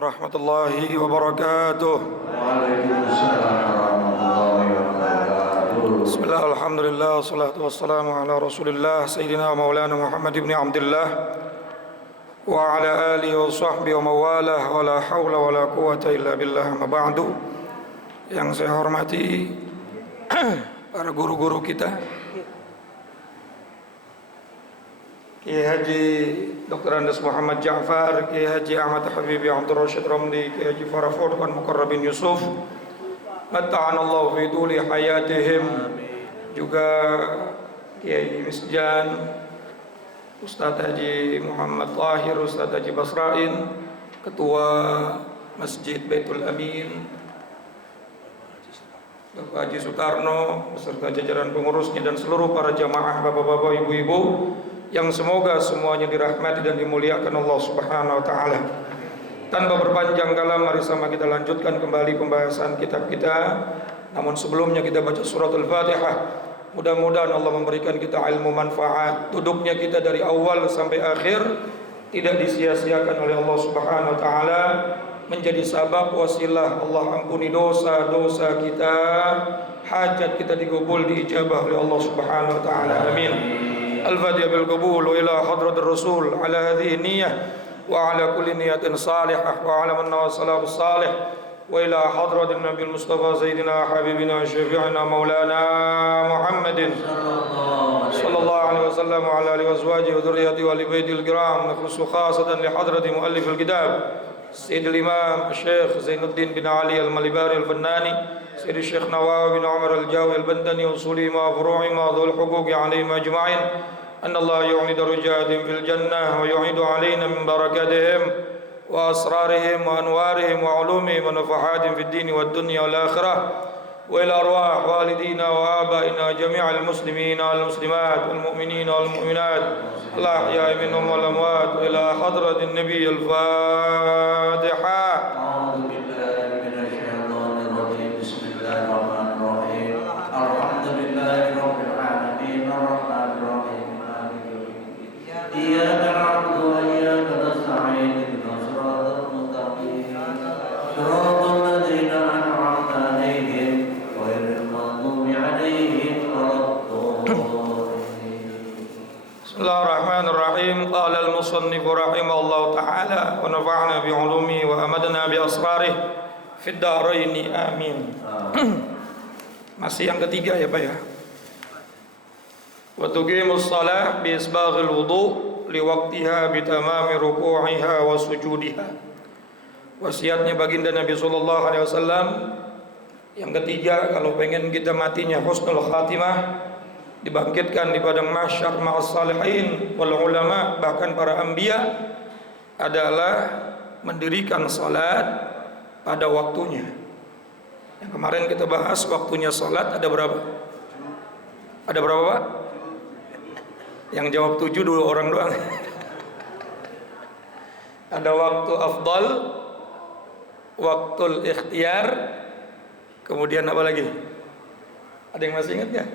warahmatullahi wabarakatuh. Waalaikumsalam warahmatullahi wabarakatuh. Bismillah, alhamdulillah, wassalatu wassalamu ala rasulillah Sayyidina Maulana Muhammad ibn Abdullah wa ala alihi wa sahbihi wa mawalah wa la hawla wa la quwata illa billah. Amma ba'du. Yang saya hormati para guru-guru kita, Kiai Haji Dr. Andes Muhammad Ja'far, Kiai Haji Ahmad Habibi Abdul Rashid Ramli, Kiai Haji Farafud Wan Mukarrabin Yusuf, matta'anallahu fi tuli hayatihim, juga Kiai Misjan, Ustaz Haji Muhammad Tahir, Ustaz Haji Basrain, Ketua Masjid Baitul Amin, Bapak Haji Sutarno beserta jajaran pengurusnya dan seluruh para jamaah bapak-bapak, ibu-ibu yang semoga semuanya dirahmati dan dimuliakan Allah Subhanahu wa taala. Tanpa berpanjang kalam, mari sama kita lanjutkan kembali pembahasan kitab kita. Namun sebelumnya kita baca surat Al-Fatihah. Mudah-mudahan Allah memberikan kita ilmu manfaat. Duduknya kita dari awal sampai akhir tidak disia-siakan oleh Allah Subhanahu wa taala, menjadi sabab wasilah Allah ampuni dosa-dosa kita, hajat kita dikabul, diijabah oleh Allah Subhanahu wa taala. Amin. Al-Fatiha bil qabul wa ila hadratir Rasul ala hadhihi niyyah wa ala kulli niyatin salihah wa ala man nawasalahu salih wa ila hadratin Nabil Mustafa Sayyidina Habibina Syafi'ina Maulana Muhammadin sallallahu alaihi wasallam wa ala alihi wa azwajihi wa dhurriyyatihi wa ali baitil kiram, nakhussu khasatan li hadrati muallifil kitab Sayyidul Imam Syekh Zainuddin bin Ali Al-Malibari Al-Fannani, Sayyid Syekh Nawawi bin Umar Al-Jawi Al-Bantani, usuli ma furu'i ma dhul huquqi alaihim ajma'in, anna Allah yu'ni darajatin fil jannah wa yu'idu alaina min barakatihim wa asrarihim wa anwarihim wa ulumihim wa nafahatin fid dini wad dunya wal akhirah, wa ila arwah walidina wa abaina jami'al muslimina wal muslimat wal mu'minina wal mu'minat al-ahya'i minhum wal amwat, wa ila hadratin nabiy al-Fatiha. A'udzu billahi minasy syaithanir rajim. Bismillahirrahmanirrahim. Alhamdulillahi rabbil alamin arrahmanir rahim maliki yaumiddin. Iyyaka na'budu wa iyyaka nasta'in. Ihdinas siratal mustaqim. Shiratal ladzina an'amta 'alaihim ghairil maghdubi 'alaihim waladdallin. Bismillahirrahmanirrahim. Qala al-musannif rahimahullahu ta'ala wa nafa'na bi 'ulumi wa amadna bi asrarih fid dharain. Amin. Masih yang ketiga ya Pak ya. Wa tuqimus shalah bi isbaghil wudu li waqtiha bi tamami ruku'iha wa sujudiha. Wasiatnya baginda Nabi sallallahu alaihi wasallam yang ketiga, kalau pengen kita matinya husnul khatimah, dibangkitkan di padang mahsyar ma'as salihin wal ulama, bahkan para anbiya, adalah mendirikan salat pada waktunya. Yang kemarin kita bahas waktunya salat ada berapa? Ada berapa Pak? Yang jawab 7 2 orang doang. Ada waktu afdal, waktul ikhtiyar, kemudian apa lagi? Ada yang masih ingat ya?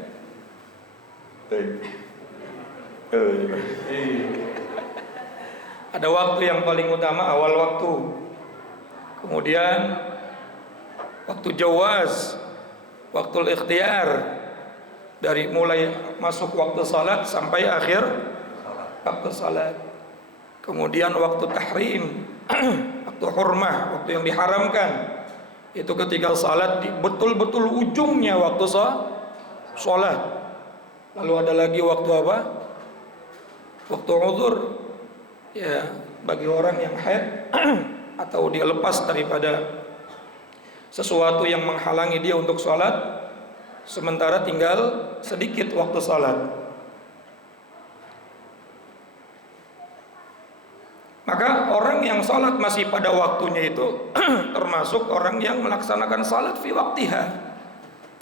Ada waktu yang paling utama, awal waktu, kemudian waktu jawaz, waktu ikhtiyar, dari mulai masuk waktu salat sampai akhir waktu salat, kemudian waktu tahrim, waktu hurmah, waktu yang diharamkan, itu ketika salat di betul-betul ujungnya waktu salat. Lalu ada lagi waktu apa? Waktu uzur, ya bagi orang yang haid atau dia lepas daripada sesuatu yang menghalangi dia untuk sholat, sementara tinggal sedikit waktu sholat. Maka orang yang sholat masih pada waktunya itu termasuk orang yang melaksanakan sholat fi waktiha.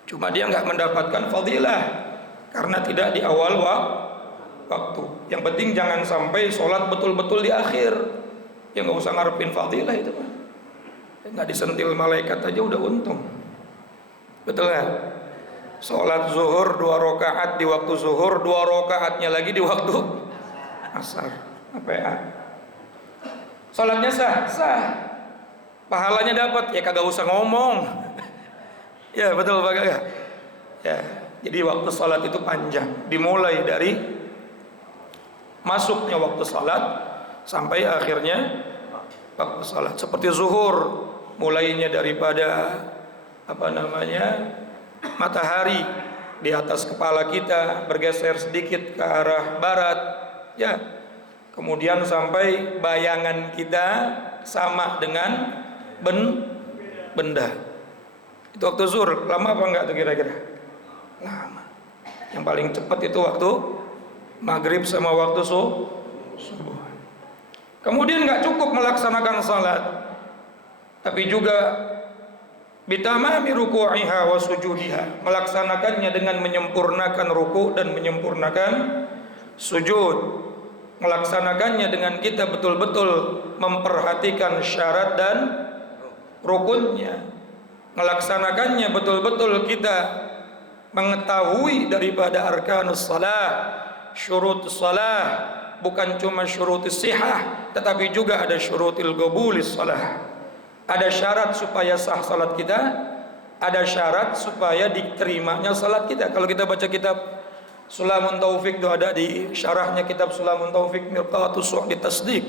Cuma dia nggak mendapatkan fadilah karena tidak di awal waktu. Yang penting jangan sampai sholat betul-betul di akhir. Ya nggak usah ngarepin fadilah itu Pak. Nggak disentil malaikat aja udah untung. Betul nggak? Sholat zuhur 2 rakaat di waktu zuhur, 2 rakaatnya lagi di waktu asar. Apa ya? Sholatnya sah, sah. pahalanya dapat, ya kagak usah ngomong. Ya betul Pak Kakak. Ya, jadi waktu salat itu panjang, dimulai dari masuknya waktu salat sampai akhirnya waktu salat. Seperti zuhur, mulainya daripada matahari di atas kepala kita bergeser sedikit ke arah barat, ya. Kemudian sampai bayangan kita sama dengan benda. Itu waktu zuhur, lama apa enggak tuh kira-kira? Lama. Yang paling cepat itu waktu maghrib sama waktu subuh. Kemudian enggak cukup melaksanakan salat, tapi juga bitamami ruku'iha wa sujudiha, melaksanakannya dengan menyempurnakan ruku' dan menyempurnakan sujud. Melaksanakannya dengan kita betul-betul memperhatikan syarat dan rukunnya. Melaksanakannya betul-betul kita mengetahui daripada arkanus salah, syurutus salah, bukan cuma syurutus sihah, tetapi juga ada syurutil qabulis salah. Ada syarat supaya sah salat kita, ada syarat supaya diterimanya salat kita. Kalau kita baca kitab Sulamun Taufik, itu ada di syarahnya kitab Sulamun Taufik, Mirqatus Su'di Tasdiq.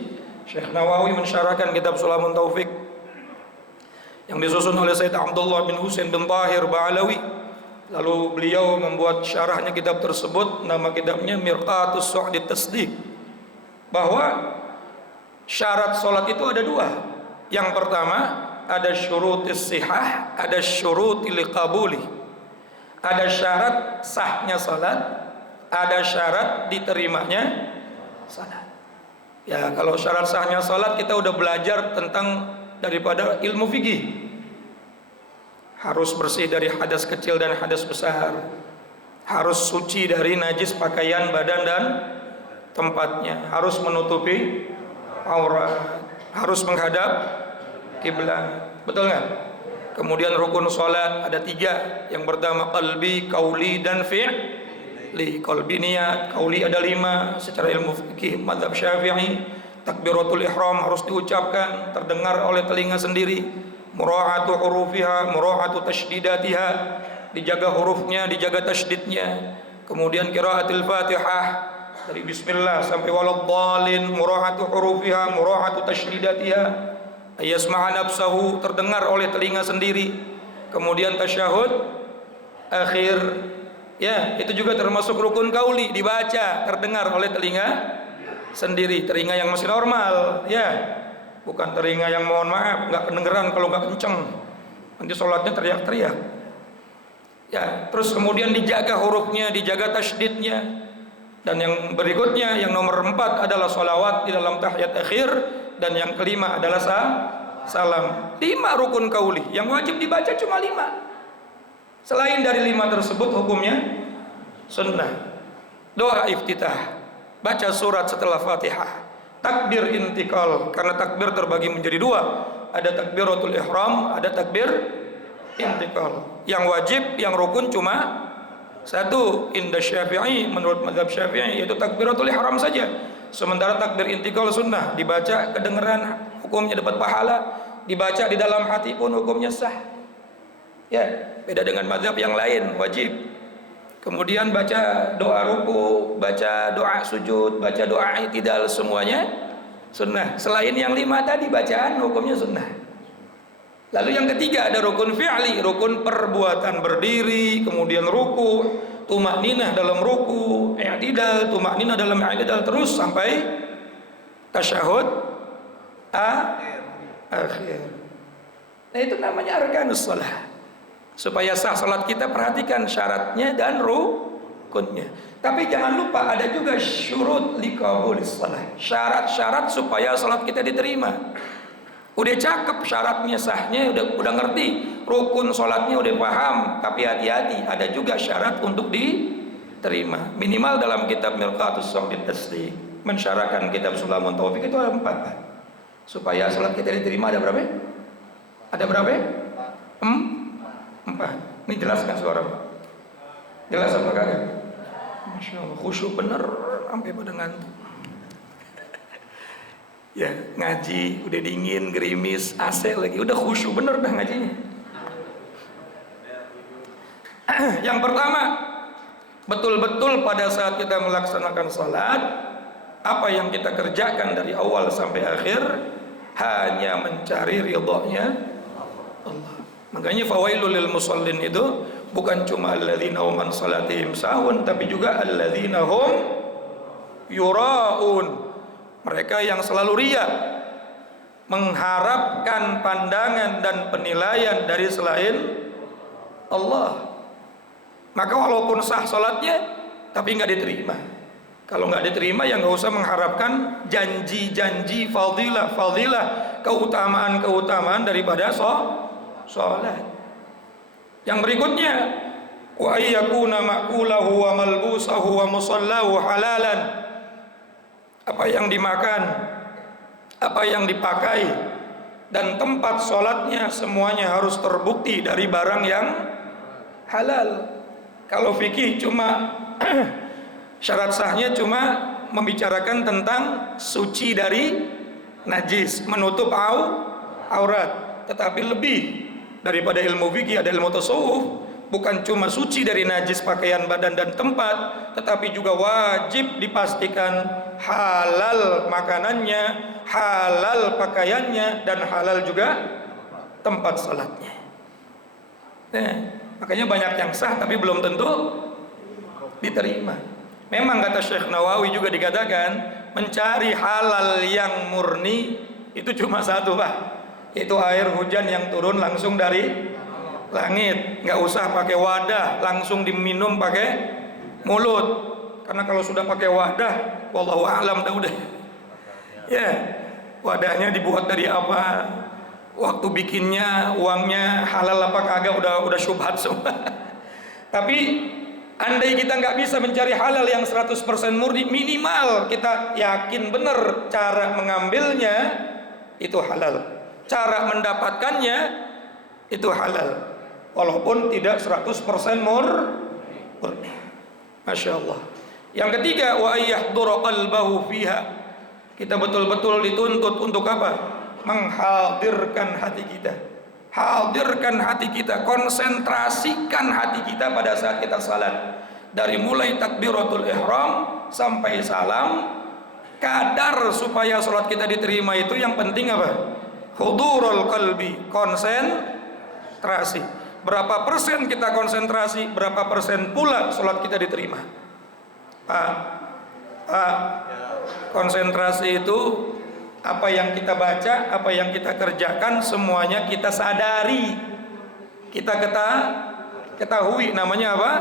Syekh Nawawi mensyarahkan kitab Sulamun Taufik yang disusun oleh Sayyid Abdullah bin Husain bin Tahir Ba'alawi. Lalu beliau membuat syarahnya kitab tersebut, nama kitabnya Mirqatus Su'di Tasdiq, bahwa syarat salat itu ada dua. Yang pertama, ada syurutis sihah, ada syurutil qabuli. Ada syarat sahnya salat, ada syarat diterimanya salat. Ya, kalau syarat sahnya salat kita udah belajar tentang daripada ilmu fikih. Harus bersih dari hadas kecil dan hadas besar. Harus suci dari najis pakaian, badan dan tempatnya. Harus menutupi aurat. Harus menghadap kiblat. Betul nggak? Kemudian rukun salat ada 3. Yang pertama qalbi, qauli dan fi'li. Qalbi niat, qauli ada 5 secara ilmu fikih mazhab Syafi'i. Takbiratul ihram harus diucapkan, terdengar oleh telinga sendiri. Mura'atu hurufiha, mura'atu tasydidatiha, dijaga hurufnya, dijaga tasydidnya. Kemudian qiraatul Fatihah dari bismillah sampai waladdallin, mura'atu hurufiha, mura'atu tasydidatiha. Ayasma'a nafsahu, terdengar oleh telinga sendiri. Kemudian tasyahud akhir, ya, itu juga termasuk rukun qauli, dibaca, terdengar oleh telinga sendiri, telinga yang masih normal, ya, bukan telinga yang mohon maaf nggak kedengeran kalau nggak kenceng, nanti sholatnya teriak-teriak. Ya, terus kemudian dijaga hurufnya, dijaga tasydidnya. Dan yang berikutnya, yang nomor 4 adalah sholawat di dalam tahiyat akhir, dan yang kelima adalah salam. 5 rukun qauli yang wajib dibaca cuma 5. Selain dari 5 tersebut hukumnya sunnah. Doa iftitah, baca surat setelah Fatihah. Takbir intikal, karena takbir terbagi menjadi 2. Ada takbiratul ihram, ada takbir intikal. Yang wajib, yang rukun cuma 1 inda Syafi'i, menurut mazhab Syafi'i, yaitu takbiratul ihram saja. Sementara takbir intikal sunnah, dibaca kedengeran hukumnya dapat pahala, dibaca di dalam hati pun hukumnya sah. Ya, beda dengan mazhab yang lain, wajib. Kemudian baca doa ruku, baca doa sujud, baca doa i'tidal, semuanya sunnah. Selain yang 5 tadi bacaan hukumnya sunnah. Lalu yang ketiga ada rukun fi'li, rukun perbuatan, berdiri, kemudian ruku, tumakninah dalam ruku, i'tidal, tumakninah dalam i'tidal, terus sampai tasyahud akhir. Nah, itu namanya arkanus shalah. Supaya sah salat kita, perhatikan syaratnya dan rukunnya. Tapi jangan lupa ada juga syurut liqabulis shalah, syarat-syarat supaya salat kita diterima. Udah cakep syaratnya, sahnya udah ngerti, rukun salatnya udah paham, tapi hati-hati, ada juga syarat untuk diterima. Minimal dalam kitab Mirqatus Su'di Tasdiq mensyarahkan kitab Sulamun Taufik itu ada 4, Pak. Supaya salat kita diterima ada berapa? Ada berapa? 4. Ini jelas kan suara Pak? Jelas apa kagak? Masya Allah, khusyuk bener sampai pada ngantuk. Ya, ngaji udah dingin, gerimis, AC lagi, udah khusyuk bener dah ngajinya. Yang pertama, betul-betul pada saat kita melaksanakan salat, apa yang kita kerjakan dari awal sampai akhir hanya mencari ridhonya Allah. Makanya fawailul lil musallin itu bukan cuma alladzina hum an salatihim sahun, tapi juga alladzina hum yuraun. Mereka yang selalu riya, mengharapkan pandangan dan penilaian dari selain Allah. Maka walaupun sah salatnya, tapi nggak diterima. Kalau nggak diterima, ya nggak usah mengharapkan janji-janji fadilah, keutamaan daripada salat. Yang berikutnya, wa ayyakuna ma'kulahu wa malbusahu wa musallahu halalan. Apa yang dimakan, apa yang dipakai, dan tempat sholatnya semuanya harus terbukti dari barang yang halal. Kalau fikih cuma syarat sahnya cuma membicarakan tentang suci dari najis, menutup aurat. Tetapi lebih daripada ilmu fikih ada ilmu tasawuf. Bukan cuma suci dari najis pakaian badan dan tempat, tetapi juga wajib dipastikan halal makanannya, halal pakaiannya, dan halal juga tempat salatnya. Makanya banyak yang sah tapi belum tentu diterima. Memang kata Syekh Nawawi juga dikatakan, mencari halal yang murni itu cuma satu, Pak. Itu air hujan yang turun langsung dari langit, nggak usah pakai wadah, langsung diminum pakai mulut. Karena kalau sudah pakai wadah, wallahu a'lam dah udah. Ya, wadahnya dibuat dari apa? Waktu bikinnya, uangnya halal apa kagak udah syubhat semua. Tapi andai kita nggak bisa mencari halal yang 100% murni, minimal kita yakin benar cara mengambilnya itu halal, cara mendapatkannya itu halal. Walaupun tidak 100% murni. Masya Allah. Yang ketiga, wa ayyahdura qalbahu fiha. Kita betul-betul dituntut untuk apa? Menghadirkan hati kita. Hadirkan hati kita, konsentrasikan hati kita pada saat kita salat. Dari mulai takbiratul ihram sampai salam, kadar supaya salat kita diterima itu yang penting apa? Hudurul qalbi, konsentrasi. Berapa persen kita konsentrasi, berapa persen pula sholat kita diterima. Pak, konsentrasi itu apa yang kita baca, apa yang kita kerjakan, semuanya kita sadari, kita ketahui. Namanya apa?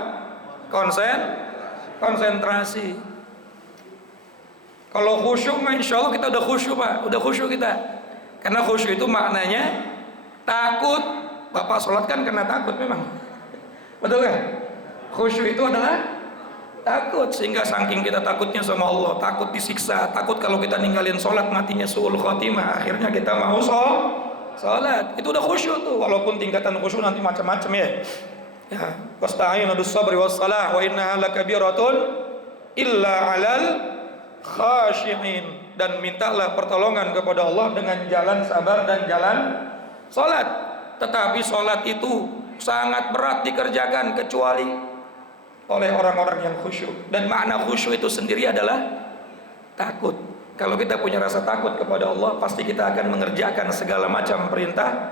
Konsentrasi. Kalau khusyuk, insya Allah kita udah khusyuk, Pak. Udah khusyuk kita. Karena khusyuk itu maknanya takut. Bapak sholat kan karena takut memang. Betul kan? Khusyuk itu adalah takut. Sehingga saking kita takutnya sama Allah, takut disiksa, takut kalau kita ninggalin sholat matinya su'ul khotimah, akhirnya kita mau sholat. Itu udah khusyuk tuh. Walaupun tingkatan khusyuk nanti macam-macam ya. Wasta'inu bis-sabri was-salah wa innaha lakabiratun illa 'alal khashi'in. Dan mintalah pertolongan kepada Allah dengan jalan sabar dan jalan sholat. Tetapi sholat itu sangat berat dikerjakan kecuali oleh orang-orang yang khusyuk. Dan makna khusyuk itu sendiri adalah takut. Kalau kita punya rasa takut kepada Allah, pasti kita akan mengerjakan segala macam perintah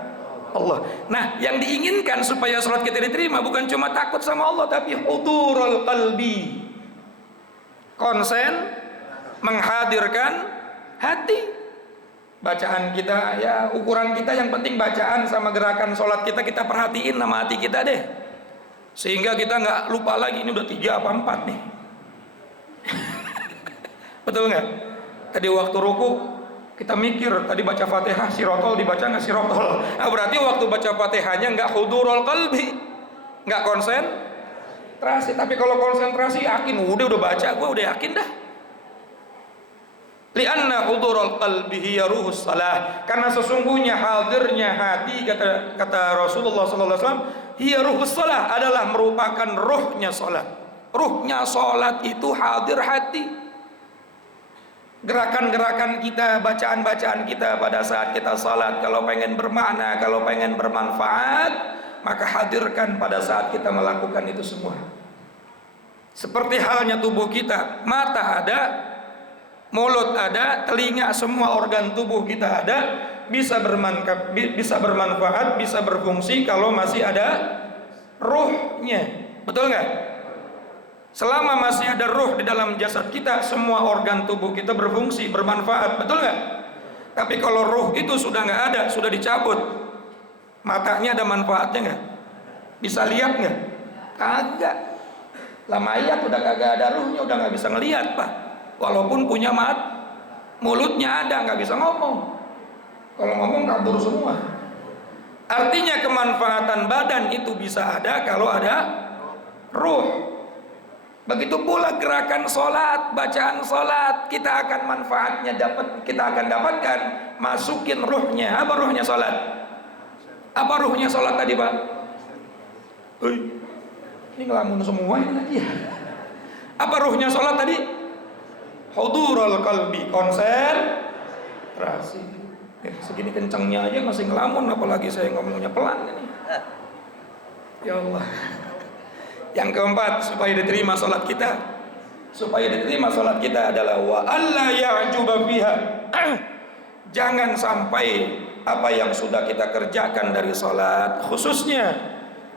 Allah. Nah, yang diinginkan supaya sholat kita diterima bukan cuma takut sama Allah, tapi hudurul qalbi, konsen, menghadirkan hati. Bacaan kita, ya ukuran kita yang penting bacaan sama gerakan sholat kita perhatiin sama hati kita deh, sehingga kita nggak lupa lagi ini udah 3 apa 4 nih. Betul nggak? Tadi waktu ruku kita mikir, tadi baca Fatihah sirotol dibaca nggak sirotol. Nah, berarti waktu baca Fatihahnya nggak hudurul qalbi, nggak konsentrasi. Tapi kalau konsentrasi yakin, udah baca, gue udah yakin dah. Lianna hudurul qalbi hiya ruhus salah. Karena sesungguhnya hadirnya hati, kata Rasulullah SAW, hiya ruhus salah, adalah merupakan ruhnya salat. Ruhnya salat itu hadir hati. Gerakan-gerakan kita, bacaan-bacaan kita pada saat kita salat, kalau pengen bermakna, kalau pengen bermanfaat, maka hadirkan pada saat kita melakukan itu semua. Seperti halnya tubuh kita, mata ada, mulut ada, telinga, semua organ tubuh kita ada, bisa bermanfaat, bisa berfungsi kalau masih ada ruhnya. Betul nggak? Selama masih ada ruh di dalam jasad kita, semua organ tubuh kita berfungsi, bermanfaat, betul nggak? Tapi kalau ruh itu sudah nggak ada, sudah dicabut, matanya ada manfaatnya nggak? Bisa lihat nggak? Kagak. Lah mayat udah kagak ada ruhnya, udah nggak bisa ngelihat pak. Walaupun punya mulutnya ada, nggak bisa ngomong. Kalau ngomong kabur semua. Artinya kemanfaatan badan itu bisa ada kalau ada ruh. Begitu pula gerakan sholat, bacaan sholat, kita akan dapatkan, masukin ruhnya. Apa ruhnya sholat? Apa ruhnya sholat tadi pak? Ini ngelamun semua ini tadi ya. Apa ruhnya sholat tadi? Hudurul qalbi, konsentrasi. Segini kencangnya aja masih ngelamun, apalagi saya ngomongnya pelan ini. Ya Allah. Yang keempat, supaya diterima salat kita. Supaya diterima salat kita adalah wa alla ya'juba fiha. Jangan sampai apa yang sudah kita kerjakan dari salat khususnya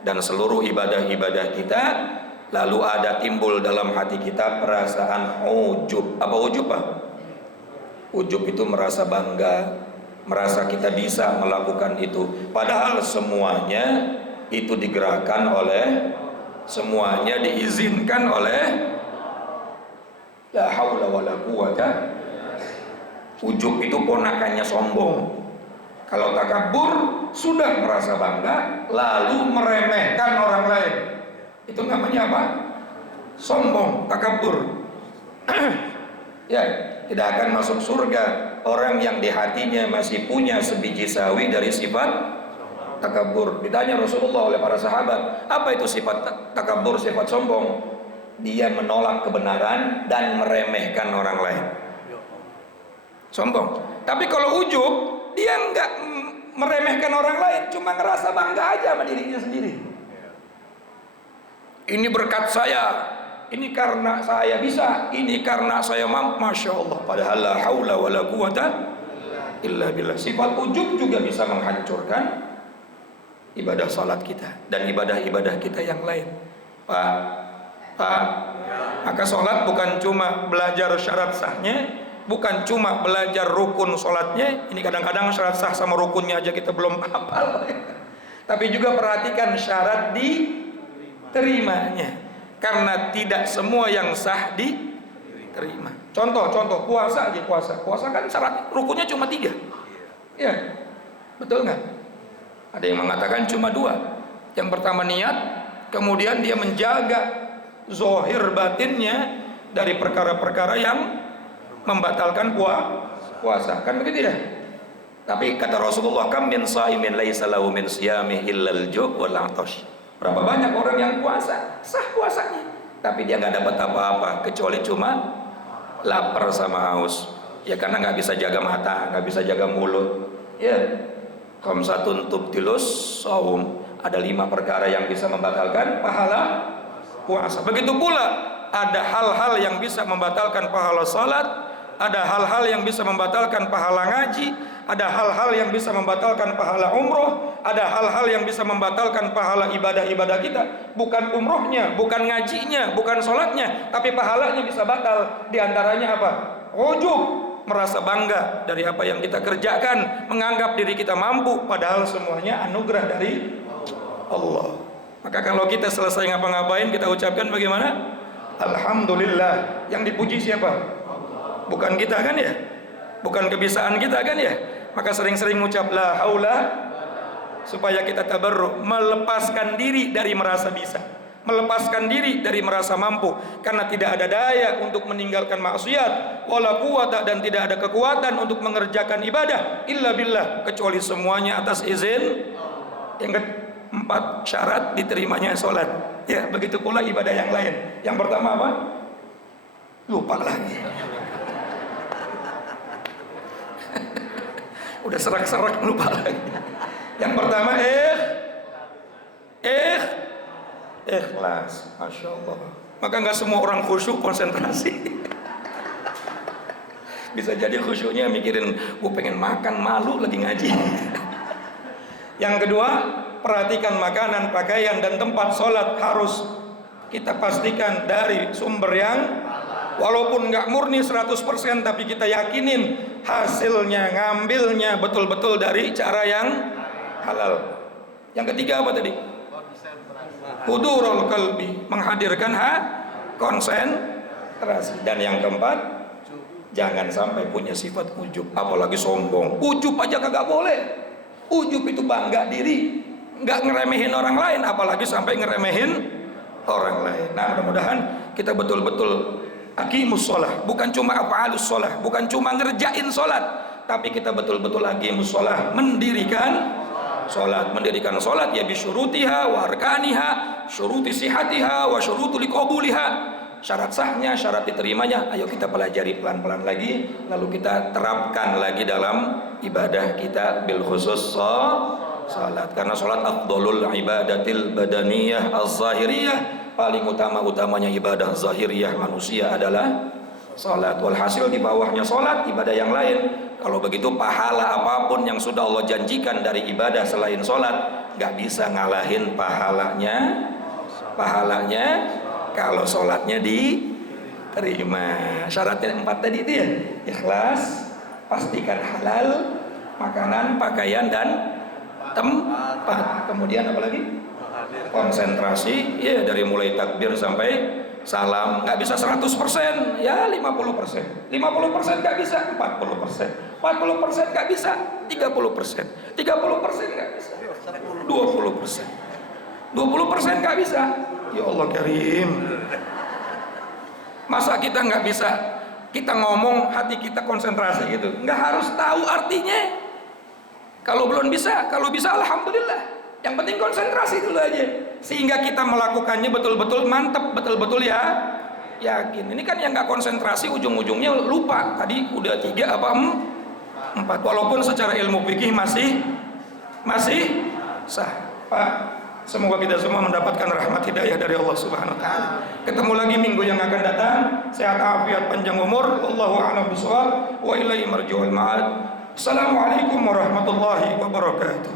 dan seluruh ibadah-ibadah kita, lalu ada timbul dalam hati kita perasaan ujub. Apa ujub pak? Ujub itu merasa bangga, merasa kita bisa melakukan itu, padahal semuanya itu digerakkan oleh, semuanya diizinkan oleh la haula wala quwata. Ujub itu ponakannya sombong. Kalau takabur sudah merasa bangga lalu meremehkan orang lain, itu namanya apa? Sombong, takabur. Ya, tidak akan masuk surga orang yang di hatinya masih punya sebiji sawi dari sifat takabur. Ditanya Rasulullah oleh para sahabat, apa itu sifat takabur, sifat sombong? Dia menolak kebenaran dan meremehkan orang lain. Sombong. Tapi kalau ujub, dia enggak meremehkan orang lain, cuma ngerasa bangga aja sama dirinya sendiri. Ini berkat saya, ini karena saya bisa, ini karena saya mampu. Masya Allah. Padahal la haula wala quwata illa billah. Sifat ujub juga bisa menghancurkan ibadah salat kita dan ibadah-ibadah kita yang lain. Pak, maka salat bukan cuma belajar syarat sahnya, bukan cuma belajar rukun salatnya. Ini kadang-kadang syarat sah sama rukunnya aja kita belum hafal. Tapi juga perhatikan syarat diterimanya, karena tidak semua yang sah diterima. Contoh puasa aja, puasa kan syarat rukunnya cuma 3. Ya, betul nggak? Ada yang mengatakan cuma 2. Yang pertama niat, kemudian dia menjaga zahir batinnya dari perkara-perkara yang membatalkan puasa. Kan begitu tidak? Tapi kata Rasulullah, kam min shaimin laisa lahu min siyami illal ju' wal 'atash. Berapa banyak orang yang puasa, sah puasanya, tapi dia nggak dapat apa-apa kecuali cuma lapar sama haus. Ya karena nggak bisa jaga mata, nggak bisa jaga mulut. Ya. Khamsatun tubtilus shaum. Ada 5 perkara yang bisa membatalkan pahala puasa. Begitu pula ada hal-hal yang bisa membatalkan pahala salat, ada hal-hal yang bisa membatalkan pahala ngaji, ada hal-hal yang bisa membatalkan pahala umroh, ada hal-hal yang bisa membatalkan pahala ibadah-ibadah kita. Bukan umrohnya, bukan ngajinya, bukan salatnya, tapi pahalanya bisa batal. Di antaranya apa? Ujub, merasa bangga dari apa yang kita kerjakan, menganggap diri kita mampu, padahal semuanya anugerah dari Allah. Maka kalau kita selesai ngapa-ngapain, kita ucapkan bagaimana? Alhamdulillah. Yang dipuji siapa? Bukan kita kan ya? Bukan kebiasaan kita kan ya? Maka sering-sering ucap la haula, supaya kita tabarruk, melepaskan diri dari merasa bisa, melepaskan diri dari merasa mampu, karena tidak ada daya untuk meninggalkan maksiat, wala quwata, dan tidak ada kekuatan untuk mengerjakan ibadah illa billah, kecuali semuanya atas izin. Yang keempat, syarat diterimanya sholat. Ya, begitu pula ibadah yang lain. Yang pertama apa? Lupa lagi. Udah serak-serak lupa lagi. Yang pertama ikhlas. Masya Allah. Maka nggak semua orang khusyuk konsentrasi. Bisa jadi khusyuknya mikirin gue pengen makan, malu lagi ngaji. Yang kedua, perhatikan makanan, pakaian dan tempat sholat harus kita pastikan dari sumber yang walaupun nggak murni 100% tapi kita yakinin hasilnya, ngambilnya betul-betul dari cara yang halal. Yang ketiga apa tadi? Hudurul qalbi, menghadirkan konsentrasi. Dan yang keempat, jangan sampai punya sifat ujub, apalagi sombong. Ujub aja kagak boleh. Ujub itu bangga diri, nggak ngeremehin orang lain, apalagi sampai ngeremehin orang lain. Nah, mudah-mudahan kita betul-betul aqimus sholah, bukan cuma af'alus sholah, bukan cuma ngerjain sholat, tapi kita betul-betul aqimus sholah, mendirikan sholat. Mendirikan sholat ya bisyurutiha wa arkaniha, syuruti sihatiha wa syurutu liqabuliha. Syarat sahnya, syarat diterimanya, ayo kita pelajari pelan-pelan lagi, lalu kita terapkan lagi dalam ibadah kita, bil khusus salat. Karena salat afdhalul ibadatil badaniyah az-zahiriyah, paling utama-utamanya ibadah zahiriyah manusia adalah salat. Walhasil di bawahnya salat ibadah yang lain. Kalau begitu pahala apapun yang sudah Allah janjikan dari ibadah selain salat nggak bisa ngalahin pahalanya kalau sholatnya diterima. Syaratnya 4 tadi itu ya, ikhlas, pastikan halal, makanan, pakaian dan tempat. Kemudian apa lagi? Konsentrasi, ya dari mulai takbir sampai salam. Nggak bisa 100%, ya 50%. 50% nggak bisa, 40%. 40% nggak bisa, 30%. 30% nggak bisa, 20%. 20% nggak bisa. Ya Allah Karim. Masa kita nggak bisa, kita ngomong hati kita konsentrasi gitu, nggak harus tahu artinya. Kalau belum bisa, kalau bisa alhamdulillah. Yang penting konsentrasi dulu aja, sehingga kita melakukannya betul-betul mantep, betul-betul ya yakin. Ini kan yang nggak konsentrasi ujung-ujungnya lupa. Tadi udah 3 apa 4, walaupun secara ilmu fikih masih sah. Pak, semoga kita semua mendapatkan rahmat hidayah dari Allah Subhanahu wa taala. Ketemu lagi minggu yang akan datang. Sehat afiat panjang umur. Wallahu a'lam bishawab wa ilaihi marji'ul ma'ad. Assalamualaikum warahmatullahi wabarakatuh.